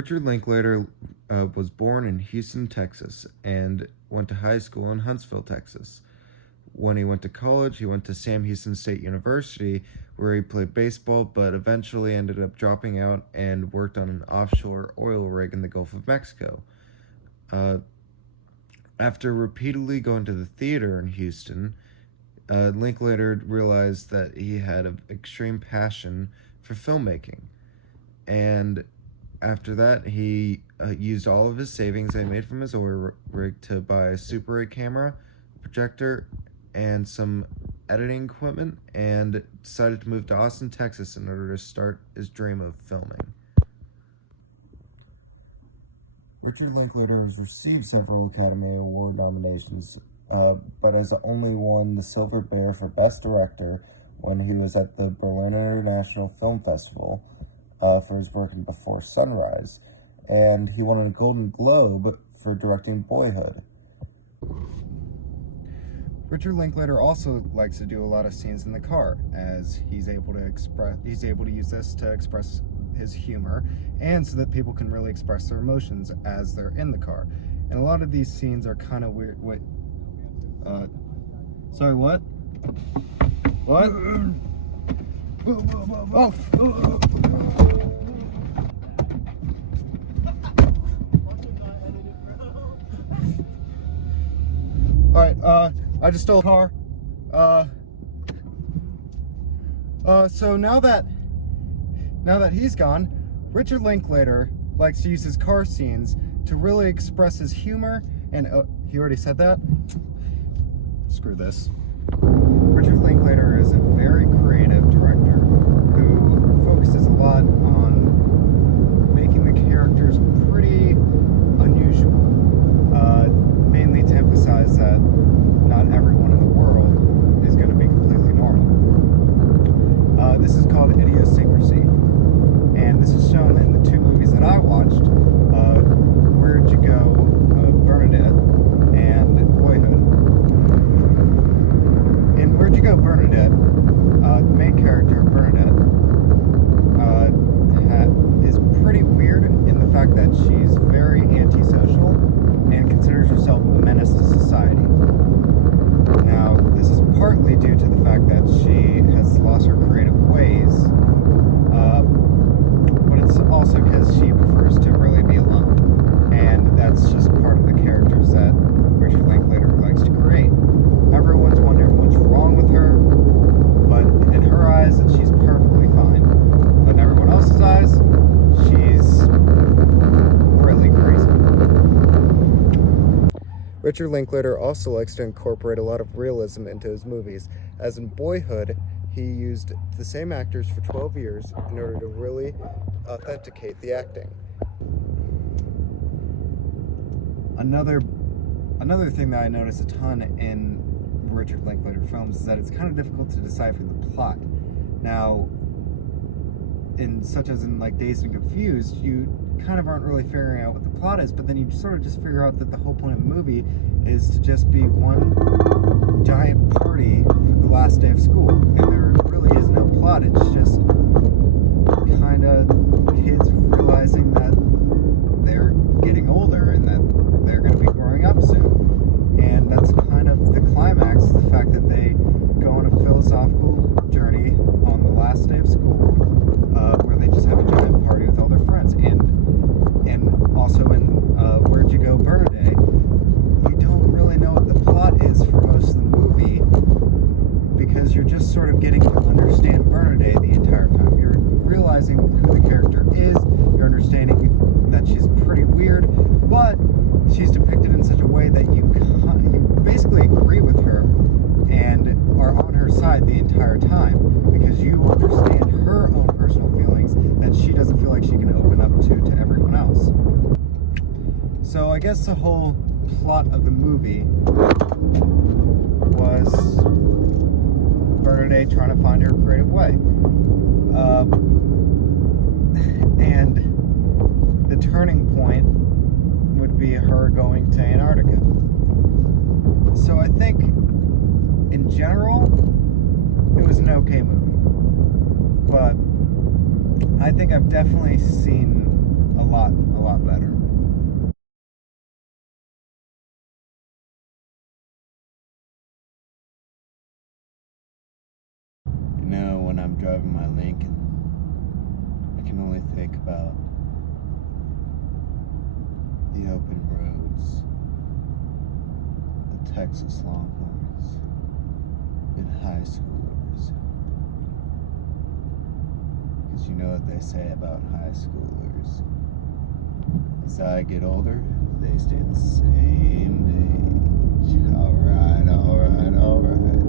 Richard Linklater was born in Houston, Texas, and went to high school in Huntsville, Texas. When he went to college, he went to Sam Houston State University, where he played baseball, but eventually ended up dropping out and worked on an offshore oil rig in the Gulf of Mexico. After repeatedly going to the theater in Houston, Linklater realized that he had an extreme passion for filmmaking. And after that, he used all of his savings that he made from his oil rig to buy a Super 8 camera, projector, and some editing equipment, and decided to move to Austin, Texas in order to start his dream of filming. Richard Linklater has received several Academy Award nominations, but has only won the Silver Bear for Best Director when he was at the Berlin International Film Festival for his work in Before Sunrise, and he won a Golden Globe for directing Boyhood. Richard Linklater also likes to do a lot of scenes in the car, as he's able to use this to express his humor, and so that people can really express their emotions as they're in the car. And a lot of these scenes are kind of weird. Wait, sorry, what? What? Oh. Alright, I just stole a car. So now that he's gone, Richard Linklater likes to use his car scenes to really express his humor and, he already said that? Screw this. Richard Linklater is a very creative director who focuses a lot on making the characters pretty unusual, mainly to emphasize that not everyone in the world is going to be completely normal. This is called idiosyncrasy, and this is shown in the two movies that I watched, Where'd You Go, Bernadette, and Boyhood. In Where'd You Go, Bernadette, the main character, Bernadette, is pretty weird in the fact that she's very antisocial and considers herself a menace to society. Now, this is partly due to the fact that she has lost her creative ways, but it's also because she prefers to really be alone, and that's just part of the characters that Richard Linklater likes to create. Everyone's wondering what's wrong with her, but in her eyes, she's perfectly fine. But in everyone else's eyes, she's really crazy. Richard Linklater also likes to incorporate a lot of realism into his movies, as in Boyhood, he used the same actors for 12 years in order to really authenticate the acting. Another thing that I notice a ton in Richard Linklater films is that it's kind of difficult to decipher the plot. Now, such as in like Dazed and Confused, you kind of aren't really figuring out what the plot is, but then you sort of just figure out that the whole point of the movie is to just be one giant party for the last day of school, and there really is no plot. It's just kind of kids realizing that they're getting older and that they're going to be growing up soon, and that's kind of the climax, the fact that they go on a philosophical journey on the last day of school, where they just have a giant party with all their friends. And also in Where'd You Go, Bernadette, you don't really know what the plot is for most of the movie, because you're just sort of getting to understand Bernadette the entire time. You're realizing who the character is, you're understanding that she's pretty weird, but she's depicted in such a way that you basically agree with her and are on her side the entire time, because you understand her own personal feelings that she doesn't feel like she can open up to everyone else. So I guess the whole plot of the movie was Bernadette trying to find her creative way. And the turning point would be her going to Antarctica. So I think, in general, it was an okay movie. But I think I've definitely seen a lot better. You know, when I'm driving my Lincoln, I can only think about the open roads, the Texas Longhorns, and high schoolers. Because you know what they say about high schoolers. As I get older, they stay the same age. Alright.